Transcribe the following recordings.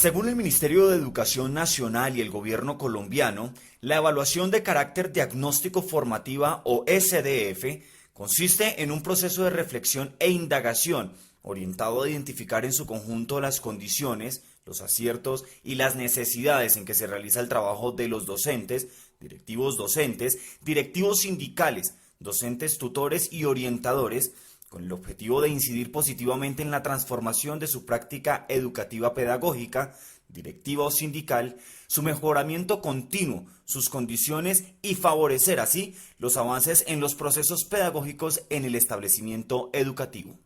Según el Ministerio de Educación Nacional y el gobierno colombiano, la evaluación de carácter diagnóstico formativa o SDF consiste en un proceso de reflexión e indagación orientado a identificar en su conjunto las condiciones, los aciertos y las necesidades en que se realiza el trabajo de los docentes, directivos sindicales, docentes tutores y orientadores, con el objetivo de incidir positivamente en la transformación de su práctica educativa pedagógica, directiva o sindical, su mejoramiento continuo, sus condiciones y favorecer así los avances en los procesos pedagógicos en el establecimiento educativo.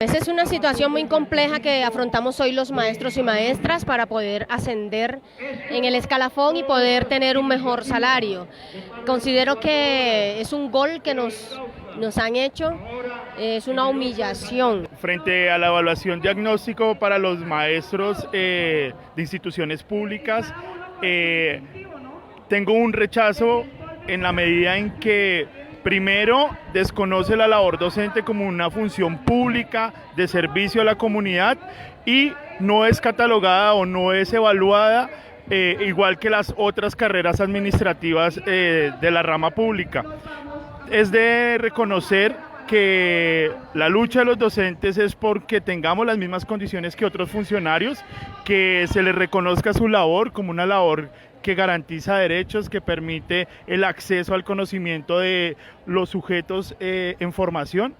Esa es una situación muy compleja que afrontamos hoy los maestros y maestras para poder ascender en el escalafón y poder tener un mejor salario. Considero que es un gol que nos han hecho, es una humillación. Frente a la evaluación diagnóstico para los maestros de instituciones públicas, tengo un rechazo en la medida en que primero, desconoce la labor docente como una función pública de servicio a la comunidad y no es catalogada o no es evaluada igual que las otras carreras administrativas de la rama pública. Es de reconocer que la lucha de los docentes es porque tengamos las mismas condiciones que otros funcionarios, que se les reconozca su labor como una labor que garantiza derechos, que permite el acceso al conocimiento de los sujetos en formación.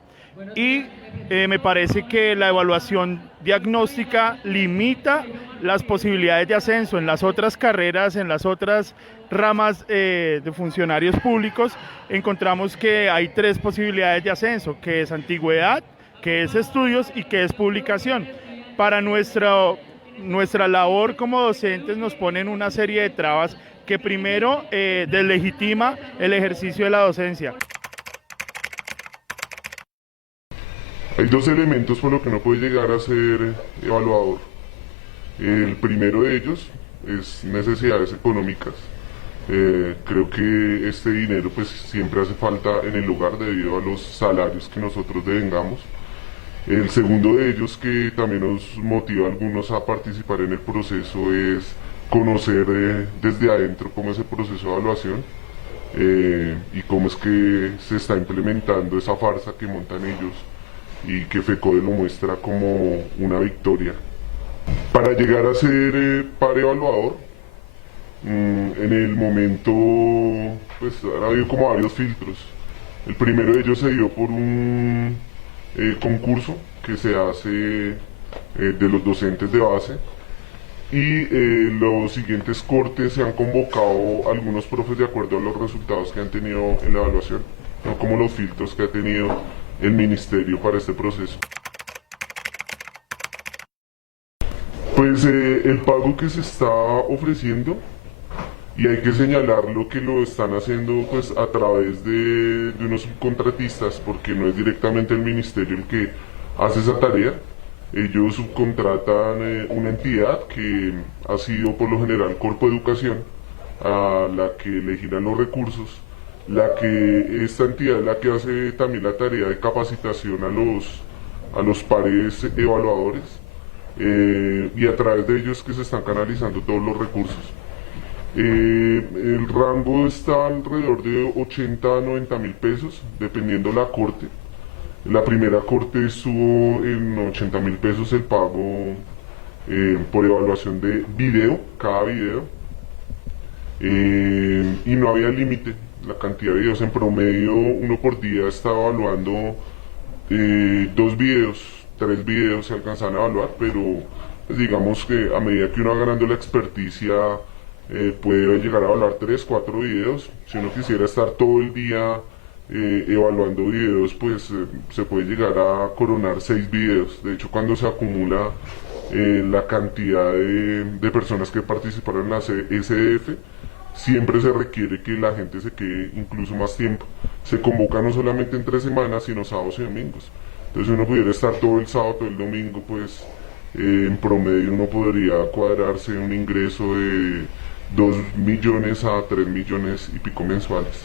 Y me parece que la evaluación diagnóstica limita las posibilidades de ascenso. En las otras carreras, en las otras ramas de funcionarios públicos, encontramos que hay 3 posibilidades de ascenso, que es antigüedad, que es estudios y que es publicación. Para nuestra labor como docentes nos ponen una serie de trabas que primero deslegitima el ejercicio de la docencia. Hay 2 elementos por los que no puede llegar a ser evaluador. El primero de ellos es necesidades económicas. Creo que este dinero pues siempre hace falta en el lugar debido a los salarios que nosotros devengamos. El segundo de ellos, que también nos motiva a algunos a participar en el proceso, es conocer desde adentro cómo es el proceso de evaluación y cómo es que se está implementando esa farsa que montan ellos y que FECODE lo muestra como una victoria. Para llegar a ser par evaluador, en el momento pues ha habido como varios filtros. El primero de ellos se dio por un concurso que se hace de los docentes de base y los siguientes cortes se han convocado algunos profes de acuerdo a los resultados que han tenido en la evaluación, no como los filtros que ha tenido el ministerio para este proceso. Pues el pago que se está ofreciendo, y hay que señalarlo que lo están haciendo pues a través de unos subcontratistas, porque no es directamente el ministerio el que hace esa tarea. Ellos subcontratan una entidad que ha sido por lo general Corpo Educación, a la que le giran los recursos, esta entidad es la que hace también la tarea de capacitación a los pares evaluadores, y a través de ellos que se están canalizando todos los recursos. El rango está alrededor de 80 a 90 mil pesos, dependiendo la corte. La primera corte estuvo en 80 mil pesos el pago por evaluación de video, cada video, y no había límite. La cantidad de videos, en promedio uno por día estaba evaluando 2 videos, 3 videos se alcanzan a evaluar, pero pues digamos que a medida que uno va ganando la experticia, puede llegar a evaluar 3, 4 videos. Si uno quisiera estar todo el día evaluando videos, pues se puede llegar a coronar 6 videos. De hecho, cuando se acumula la cantidad de personas que participaron en la SDF, siempre se requiere que la gente se quede incluso más tiempo. Se convoca no solamente entre semanas, sino sábados y domingos. Entonces, si uno pudiera estar todo el sábado, todo el domingo, pues en promedio uno podría cuadrarse un ingreso de 2 millones a 3 millones y pico mensuales.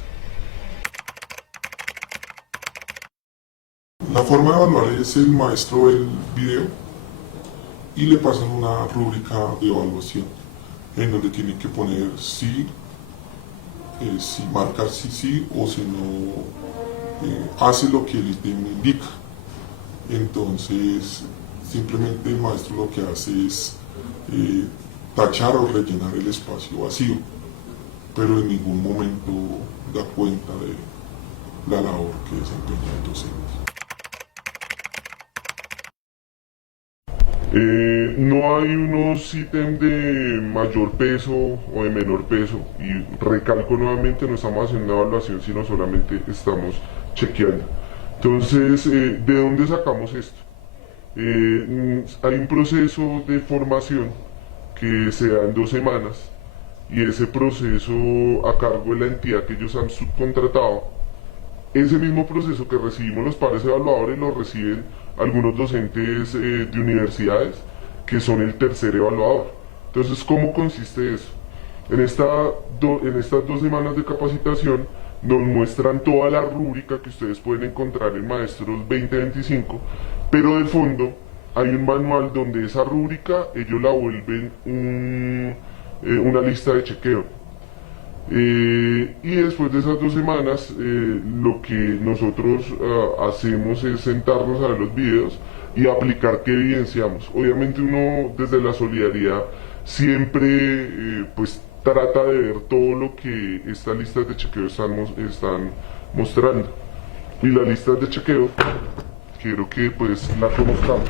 La forma de evaluar es el maestro ve el video y le pasan una rúbrica de evaluación en donde tiene que poner sí, marcar si sí o si no hace lo que el ítem indica. Entonces simplemente el maestro lo que hace es tachar o rellenar el espacio vacío, pero en ningún momento da cuenta de la labor que desempeña el docente. No hay unos ítems de mayor peso o de menor peso, y recalco nuevamente, no estamos haciendo una evaluación, sino solamente estamos chequeando. Entonces, ¿de dónde sacamos esto? Hay un proceso de formación que se da en 2 semanas, y ese proceso a cargo de la entidad que ellos han subcontratado. Ese mismo proceso que recibimos los pares evaluadores lo reciben algunos docentes de universidades que son el tercer evaluador. Entonces, ¿cómo consiste eso? En estas 2 semanas de capacitación nos muestran toda la rúbrica que ustedes pueden encontrar en Maestros 2025, pero de fondo hay un manual donde esa rúbrica ellos la vuelven una lista de chequeo. Y después de esas 2 semanas, lo que nosotros hacemos es sentarnos a ver los videos y aplicar qué evidenciamos. Obviamente uno desde la solidaridad siempre pues trata de ver todo lo que estas listas de chequeo están mostrando. Y las listas de chequeo, quiero que pues la conozcamos.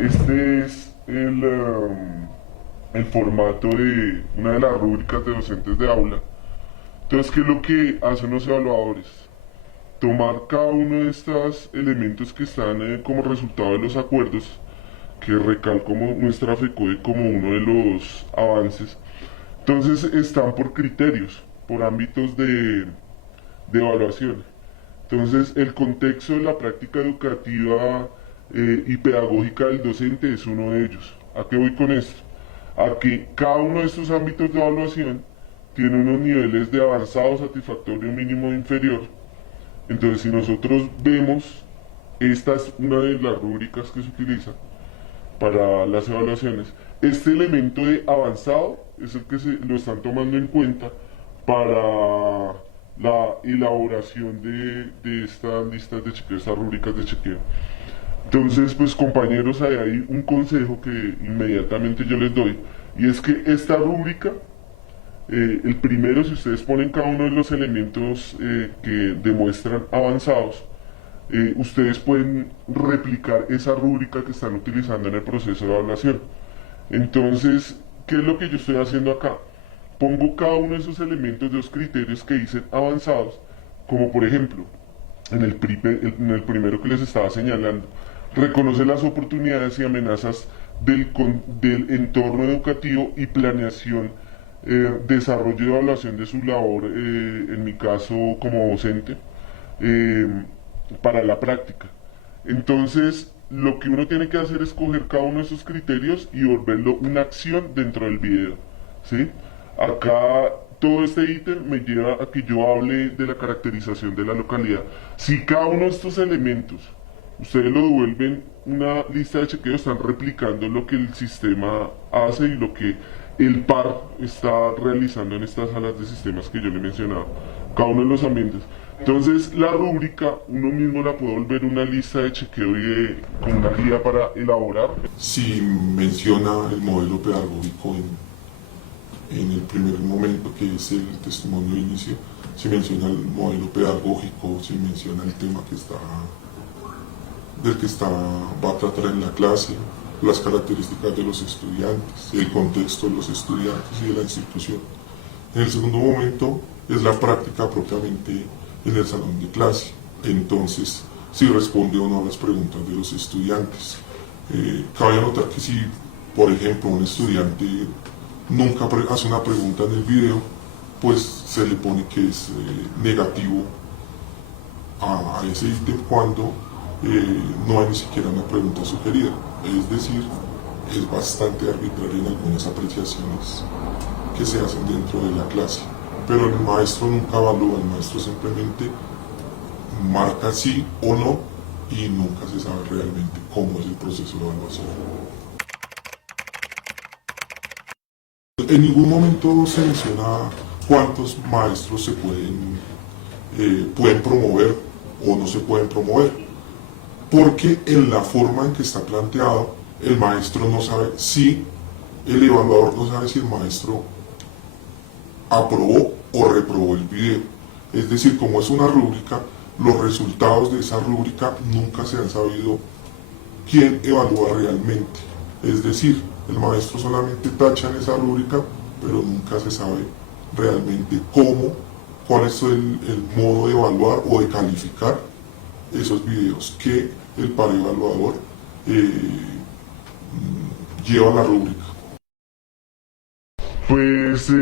Este es el formato de una de las rúbricas de docentes de aula. Entonces, ¿qué es lo que hacen los evaluadores? Tomar cada uno de estos elementos que están como resultado de los acuerdos, que recalco nuestra FECODE como uno de los avances. Entonces, están por criterios, por ámbitos de evaluación. Entonces, el contexto de la práctica educativa y pedagógica del docente es uno de ellos. ¿A qué voy con esto? A que cada uno de estos ámbitos de evaluación tiene unos niveles de avanzado, satisfactorio, mínimo e inferior. Entonces, si nosotros vemos, esta es una de las rúbricas que se utiliza para las evaluaciones. Este elemento de avanzado es el que lo están tomando en cuenta para la elaboración de estas listas de chequeo, estas rúbricas de chequeo. Entonces, pues compañeros, hay un consejo que inmediatamente yo les doy, y es que esta rúbrica, el primero, si ustedes ponen cada uno de los elementos que demuestran avanzados, ustedes pueden replicar esa rúbrica que están utilizando en el proceso de evaluación. Entonces, ¿qué es lo que yo estoy haciendo acá? Pongo cada uno de esos elementos de los criterios que dicen avanzados, como por ejemplo, en el primero que les estaba señalando, reconoce las oportunidades y amenazas del entorno educativo y planeación, desarrollo y evaluación de su labor, en mi caso como docente, para la práctica. Entonces, lo que uno tiene que hacer es coger cada uno de esos criterios y volverlo una acción dentro del video, ¿sí? Acá todo este ítem me lleva a que yo hable de la caracterización de la localidad. Si cada uno de estos elementos ustedes lo devuelven una lista de chequeo, están replicando lo que el sistema hace y lo que el PAR está realizando en estas salas de sistemas que yo le he mencionado, cada uno de los ambientes. Entonces, la rúbrica uno mismo la puede volver una lista de chequeo y con una guía para elaborar. Si menciona el modelo pedagógico en el primer momento, que es el testimonio de inicio, si menciona el modelo pedagógico, si menciona el tema del que va a tratar en la clase, las características de los estudiantes, el contexto de los estudiantes y de la institución. En el segundo momento es la práctica propiamente en el salón de clase. Entonces, si responde o no a las preguntas de los estudiantes. Cabe anotar que si, por ejemplo, un estudiante nunca hace una pregunta en el video, pues se le pone que es negativo a ese ítem cuando no hay ni siquiera una pregunta sugerida. Es decir, es bastante arbitrario en algunas apreciaciones que se hacen dentro de la clase. Pero el maestro nunca evalúa, el maestro simplemente marca sí o no y nunca se sabe realmente cómo es el proceso de evaluación. En ningún momento se menciona cuántos maestros se pueden promover o no se pueden promover, porque en la forma en que está planteado, el maestro no sabe si, el evaluador no sabe si el maestro aprobó o reprobó el video. Es decir, como es una rúbrica, los resultados de esa rúbrica nunca se han sabido quién evalúa realmente. Es decir, el maestro solamente tacha en esa rúbrica, pero nunca se sabe realmente cuál es el modo de evaluar o de calificar esos videos que el par evaluador lleva a la rúbrica. Pues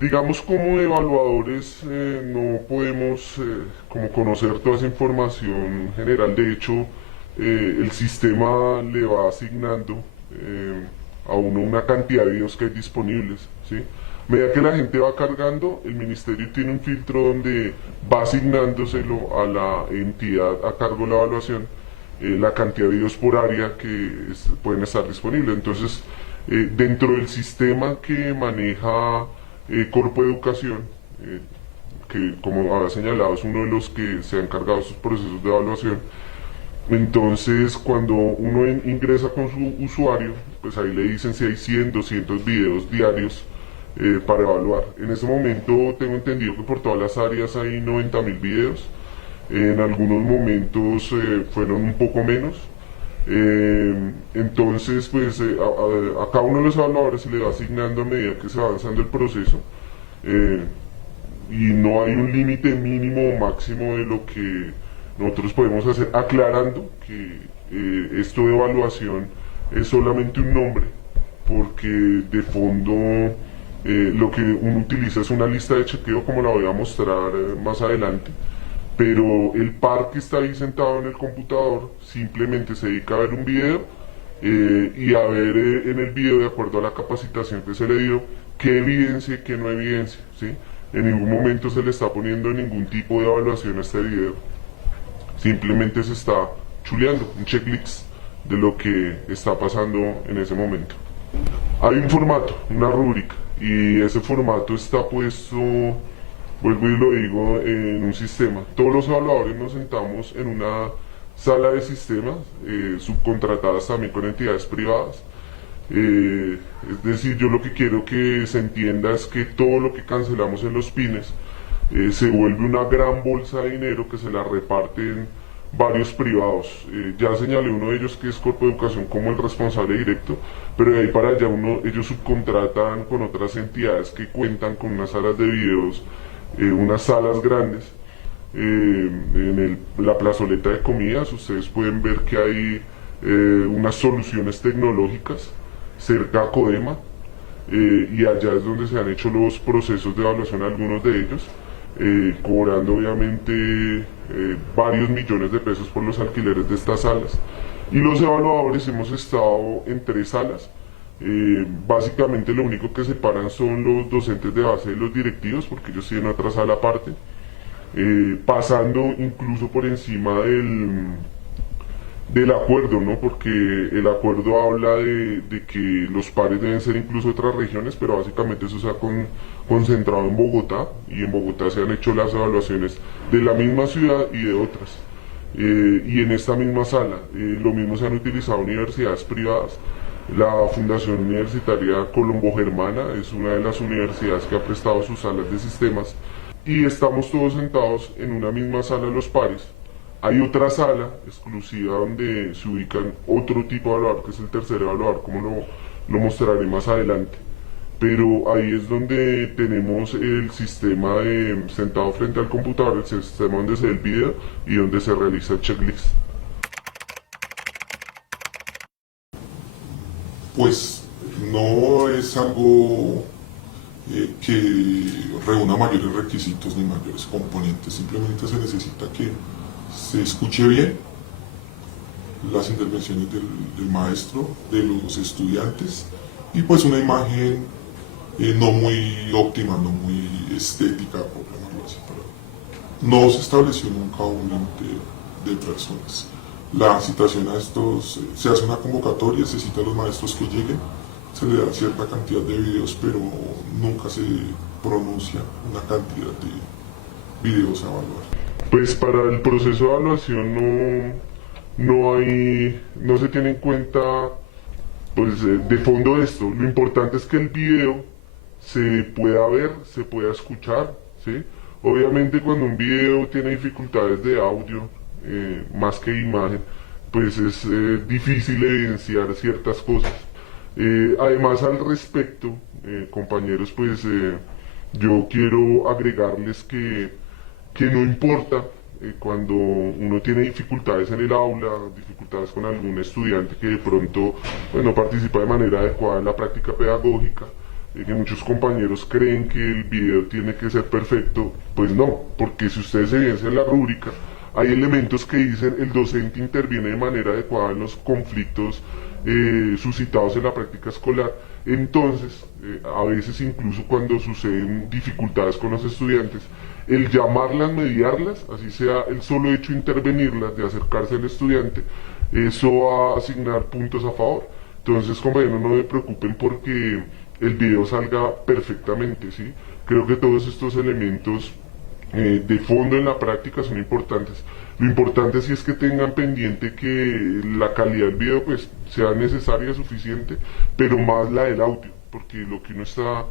digamos como evaluadores no podemos como conocer toda esa información general. De hecho, el sistema le va asignando a uno una cantidad de videos que hay disponibles, ¿sí? A medida que la gente va cargando, el ministerio tiene un filtro donde va asignándoselo a la entidad a cargo de la evaluación, la cantidad de videos por área que pueden estar disponibles. Entonces, dentro del sistema que maneja Corpo de Educación, que como había señalado es uno de los que se ha encargado de esos procesos de evaluación, entonces cuando uno ingresa con su usuario, pues ahí le dicen si hay 100, 200 videos diarios para evaluar. En ese momento tengo entendido que por todas las áreas hay 90.000 videos, en algunos momentos fueron un poco menos. Entonces pues a cada uno de los evaluadores se le va asignando a medida que se va avanzando el proceso, y no hay un límite mínimo o máximo de lo que nosotros podemos hacer, aclarando que esto de evaluación es solamente un nombre, porque de fondo lo que uno utiliza es una lista de chequeo, como la voy a mostrar más adelante. Pero el par que está ahí sentado en el computador simplemente se dedica a ver un video y a ver en el video, de acuerdo a la capacitación que se le dio, qué evidencia y qué no evidencia, ¿sí? En ningún momento se le está poniendo ningún tipo de evaluación a este video. Simplemente se está chuleando un checklist de lo que está pasando en ese momento. Hay un formato, una rúbrica, y ese formato está puesto, vuelvo y lo digo, en un sistema. Todos los evaluadores nos sentamos en una sala de sistemas, subcontratadas también con entidades privadas. Es decir, yo lo que quiero que se entienda es que todo lo que cancelamos en los PINES se vuelve una gran bolsa de dinero que se la reparten varios privados. Ya señalé uno de ellos, que es Corpo de Educación, como el responsable directo, pero de ahí para allá ellos subcontratan con otras entidades que cuentan con unas salas de videos, unas salas grandes. En la plazoleta de comidas ustedes pueden ver que hay unas soluciones tecnológicas cerca a Codema, y allá es donde se han hecho los procesos de evaluación, algunos de ellos, cobrando obviamente varios millones de pesos por los alquileres de estas salas. Y los evaluadores hemos estado en 3 salas. Básicamente lo único que separan son los docentes de base de los directivos, porque ellos tienen otra sala aparte, pasando incluso por encima del acuerdo, ¿no? Porque el acuerdo habla de que los pares deben ser incluso otras regiones, pero básicamente eso se ha concentrado en Bogotá, y en Bogotá se han hecho las evaluaciones de la misma ciudad y de otras. Y en esta misma sala, lo mismo se han utilizado universidades privadas. La Fundación Universitaria Colombo Germana es una de las universidades que ha prestado sus salas de sistemas, y estamos todos sentados en una misma sala los pares. Hay otra sala exclusiva donde se ubican otro tipo de evaluador, que es el tercer evaluador, como lo mostraré más adelante. Pero ahí es donde tenemos el sistema sentado frente al computador, el sistema donde se ve el video y donde se realiza el checklist. Pues no es algo que reúna mayores requisitos ni mayores componentes, simplemente se necesita que se escuche bien las intervenciones del maestro, de los estudiantes, y pues una imagen no muy óptima, no muy estética, por llamarlo así. Pero no se estableció nunca un límite de personas. La citación a estos, se hace una convocatoria, se cita a los maestros que lleguen, se le da cierta cantidad de videos, pero nunca se pronuncia una cantidad de videos a evaluar. Pues para el proceso de evaluación no se tiene en cuenta pues de fondo esto. Lo importante es que el video se pueda ver, se pueda escuchar, ¿sí? Obviamente cuando un video tiene dificultades de audio, más que imagen, pues es difícil evidenciar ciertas cosas. Además al respecto, compañeros, pues yo quiero agregarles que no importa cuando uno tiene dificultades en el aula, dificultades con algún estudiante que de pronto no participa de manera adecuada en la práctica pedagógica, que muchos compañeros creen que el video tiene que ser perfecto. Pues no, porque si ustedes evidencian la rúbrica, hay elementos que dicen el docente interviene de manera adecuada en los conflictos suscitados en la práctica escolar. Entonces, a veces incluso cuando suceden dificultades con los estudiantes, el llamarlas, mediarlas, así sea el solo hecho de intervenirlas, de acercarse al estudiante, eso va a asignar puntos a favor. Entonces, compañeros, no se preocupen porque el video salga perfectamente, ¿sí? Creo que todos estos elementos de fondo en la práctica son importantes. Lo importante sí es que tengan pendiente que la calidad del video pues sea necesaria, suficiente, pero más la del audio, porque lo que uno está,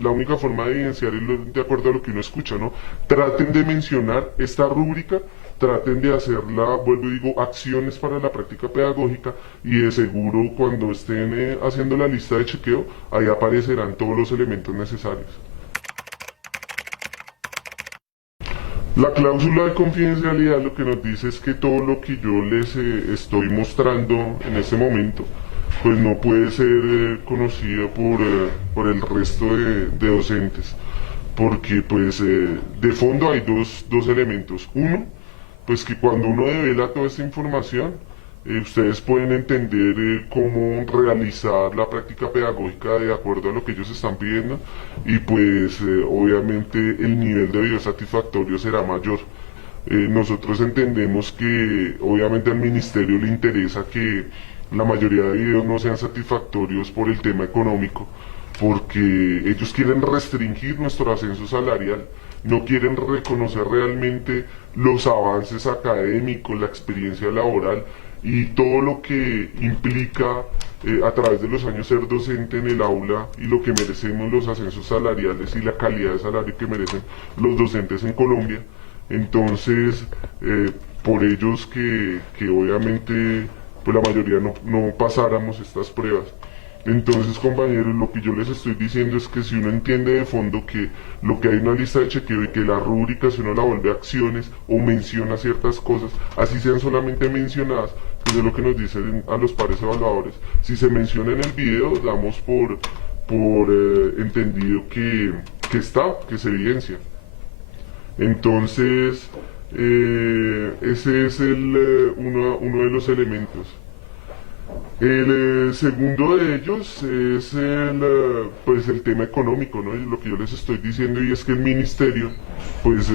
la única forma de evidenciar es de acuerdo a lo que uno escucha, ¿no? Traten de mencionar esta rúbrica, traten de hacerla, vuelvo y digo, acciones para la práctica pedagógica, y de seguro cuando estén haciendo la lista de chequeo, ahí aparecerán todos los elementos necesarios. La cláusula de confidencialidad lo que nos dice es que todo lo que yo les estoy mostrando en este momento pues no puede ser conocido por el resto de docentes, porque pues de fondo hay dos elementos. Uno, pues que cuando uno devela toda esta información, ustedes pueden entender cómo realizar la práctica pedagógica de acuerdo a lo que ellos están pidiendo, y pues obviamente el nivel de video satisfactorio será mayor. Nosotros entendemos que obviamente al ministerio le interesa que la mayoría de videos no sean satisfactorios por el tema económico, porque ellos quieren restringir nuestro ascenso salarial, no quieren reconocer realmente los avances académicos, la experiencia laboral y todo lo que implica a través de los años ser docente en el aula, y lo que merecemos los ascensos salariales y la calidad de salario que merecen los docentes en Colombia. Entonces, por ellos que obviamente pues la mayoría no pasáramos estas pruebas. Entonces, compañeros, lo que yo les estoy diciendo es que si uno entiende de fondo que lo que hay una lista de chequeo y que la rúbrica, si uno la vuelve acciones o menciona ciertas cosas, así sean solamente mencionadas, pues es lo que nos dicen a los pares evaluadores. Si se menciona en el video, damos por entendido que se evidencia. Entonces, ese es uno de los elementos. El segundo de ellos es el tema económico, ¿no? Lo que yo les estoy diciendo, y es que el ministerio, pues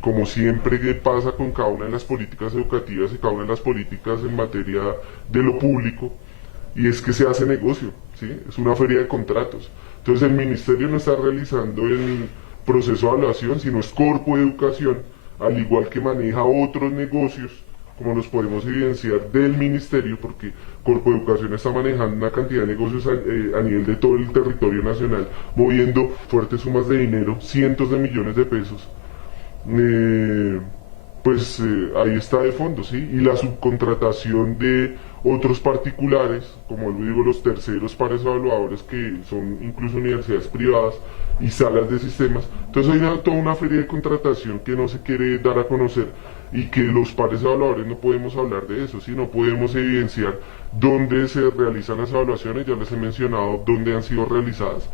como siempre que pasa con cada una de las políticas educativas y cada una de las políticas en materia de lo público, y es que se hace negocio, ¿sí? Es una feria de contratos. Entonces el ministerio no está realizando el proceso de evaluación, sino es Corpo Educación, al igual que maneja otros negocios, como los podemos evidenciar del ministerio, porque Corpo Educación está manejando una cantidad de negocios a nivel de todo el territorio nacional, moviendo fuertes sumas de dinero, cientos de millones de pesos. Ahí está de fondo, ¿sí? Y la subcontratación de otros particulares, como lo digo, los terceros pares evaluadores, que son incluso universidades privadas y salas de sistemas. Entonces hay toda una feria de contratación que no se quiere dar a conocer, y que los pares evaluadores no podemos hablar de eso, ¿sí? No podemos evidenciar dónde se realizan las evaluaciones. Ya les he mencionado dónde han sido realizadas.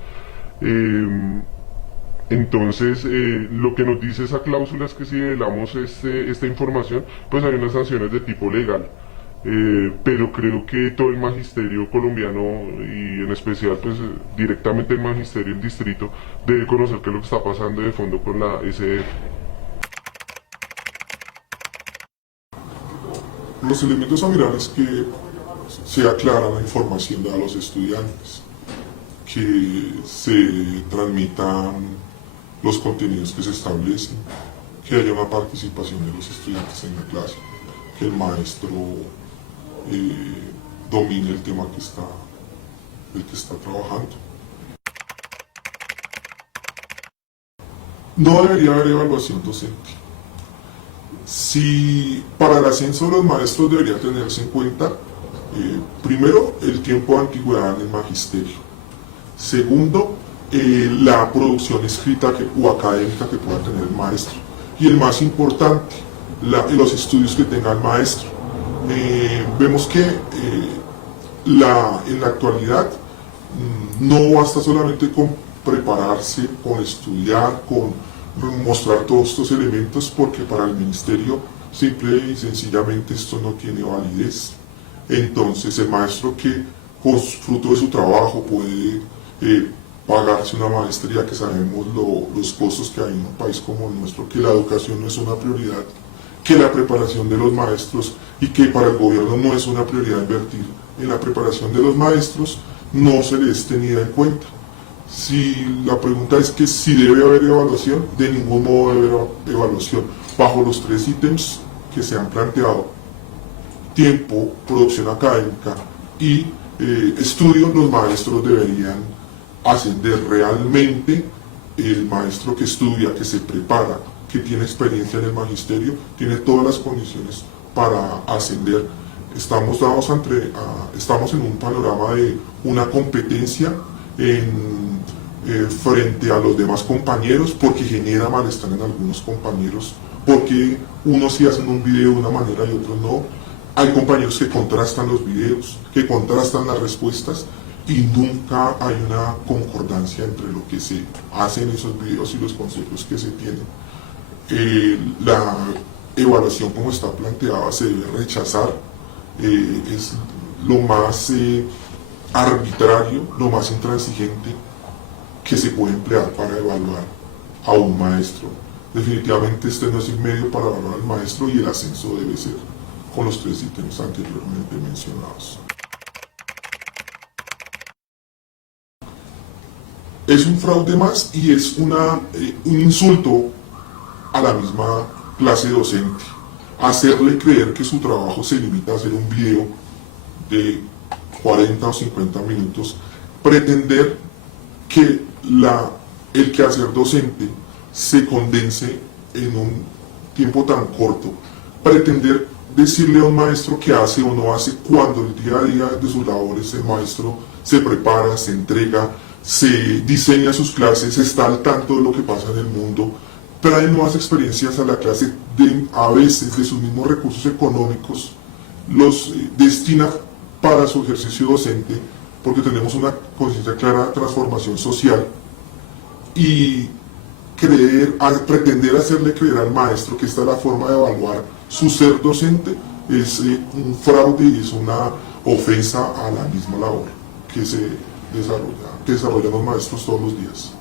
Entonces, lo que nos dice esa cláusula es que si develamos esta información, pues hay unas sanciones de tipo legal. Pero creo que todo el magisterio colombiano, y en especial pues directamente el magisterio del distrito, debe conocer qué es lo que está pasando de fondo con la SDF. Los elementos a mirar es que sea clara la información dada a los estudiantes, que se transmitan los contenidos que se establecen, que haya una participación de los estudiantes en la clase, que el maestro domine el tema del que está trabajando. No debería haber evaluación docente. Si para el ascenso de los maestros debería tenerse en cuenta, primero, el tiempo de antigüedad en el magisterio. Segundo, la producción escrita o académica que pueda tener el maestro. Y el más importante, los estudios que tenga el maestro. Vemos que en la actualidad no basta solamente con prepararse, con estudiar, con mostrar todos estos elementos, porque para el ministerio simple y sencillamente esto no tiene validez. Entonces el maestro que con fruto de su trabajo puede pagarse una maestría, que sabemos los costos que hay en un país como el nuestro, que la educación no es una prioridad, que la preparación de los maestros y que para el gobierno no es una prioridad invertir en la preparación de los maestros, no se les tenida en cuenta. Si la pregunta es que si debe haber evaluación, de ningún modo debe haber evaluación. Bajo los 3 ítems que se han planteado, tiempo, producción académica y estudio, los maestros deberían ascender realmente. El maestro que estudia, que se prepara, que tiene experiencia en el magisterio, tiene todas las condiciones para ascender. Estamos en un panorama de una competencia frente a los demás compañeros, porque genera malestar en algunos compañeros, porque unos sí hacen un video de una manera y otros no. Hay compañeros que contrastan los videos, que contrastan las respuestas, y nunca hay una concordancia entre lo que se hace en esos videos y los consejos que se tienen. La evaluación como está planteada se debe rechazar. Es lo más arbitrario, lo más intransigente que se puede emplear para evaluar a un maestro. Definitivamente este no es el medio para evaluar al maestro, y el ascenso debe ser con los 3 ítems anteriormente mencionados. Es un fraude más y es un insulto a la misma clase docente. Hacerle creer que su trabajo se limita a hacer un video de 40 o 50 minutos, pretender que el quehacer docente se condense en un tiempo tan corto, pretender decirle a un maestro qué hace o no hace, cuando el día a día de sus labores el maestro se prepara, se entrega, se diseña sus clases, está al tanto de lo que pasa en el mundo, trae nuevas experiencias a la clase, a veces de sus mismos recursos económicos, los destina para su ejercicio docente, porque tenemos una conciencia clara de transformación social, y pretender hacerle creer al maestro que esta es la forma de evaluar su ser docente es un fraude y es una ofensa a la misma labor que desarrollan los maestros todos los días.